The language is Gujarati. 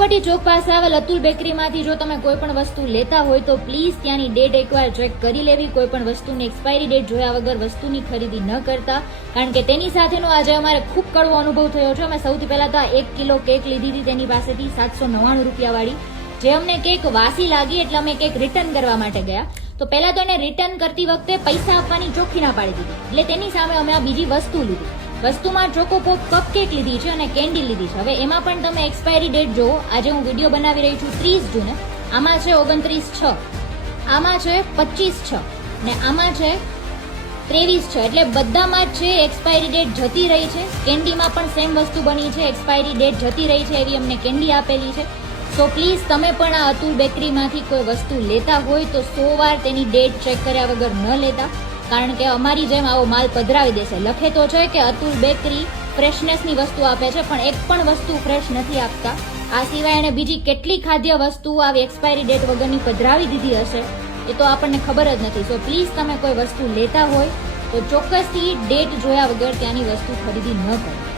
લીમાવટી ચોક પાસે આવેલ અતુલ બેકરીમાંથી જો તમે કોઈ પણ વસ્તુ લેતા હોય તો પ્લીઝ ત્યાંની ડેટ એકવાર ચેક કરી લેવી. કોઈ પણ વસ્તુની એક્સપાયરી ડેટ જોયા વગર વસ્તુની ખરીદી ન કરતા, કારણ કે તેની સાથેનો આજે અમારે ખૂબ કડવો અનુભવ થયો છે. અમે સૌથી પહેલા તો 1 કિલો કેક લીધી હતી તેની પાસેથી 799 રૂપિયા વાળી, જે અમને કેક વાસી લાગી એટલે અમે કેક રિટર્ન કરવા માટે ગયા. તો પહેલા તો એને રિટર્ન કરતી વખતે પૈસા આપવાની ચોખ્ખી ના પાડી દીધી, એટલે તેની સામે અમે આ બીજી વસ્તુ લીધી. વસ્તુમાં ચોકોપોપ કપકેક લીધી છે અને કેન્ડી લીધી છે. હવે એમાં પણ તમે એક્સપાયરી ડેટ જુઓ. આજે હું વિડીયો બનાવી રહી છું 30 જૂને, આમાં છે 29/6, આમાં છે 25/6 ને આમાં છે 23/6, એટલે બધામાં જ છે એક્સપાયરી ડેટ જતી રહી છે. કેન્ડીમાં પણ સેમ વસ્તુ બની છે, એક્સપાયરી ડેટ જતી રહી છે એવી અમને કેન્ડી આપેલી છે. સો પ્લીઝ તમે પણ આ અતુલ બેકરીમાંથી કોઈ વસ્તુ લેતા હોય તો 100 વાર તેની ડેટ ચેક કર્યા વગર ન લેતા, કારણ કે અમારી જેમ આવો માલ પધરાવી દેશે. લખે તો છે કે અતુલ બેકરી ફ્રેશનેસની વસ્તુ આપે છે, પણ એક પણ વસ્તુ ફ્રેશ નથી આપતા. આ સિવાય એને બીજી કેટલી ખાદ્ય વસ્તુ આવી એક્સપાયરી ડેટ વગરની પધરાવી દીધી હશે એ તો આપણને ખબર જ નથી. સો પ્લીઝ તમે કોઈ વસ્તુ લેતા હોય તો ચોક્કસથી ડેટ જોયા વગર ત્યાંની વસ્તુ ખરીદી ન કરો.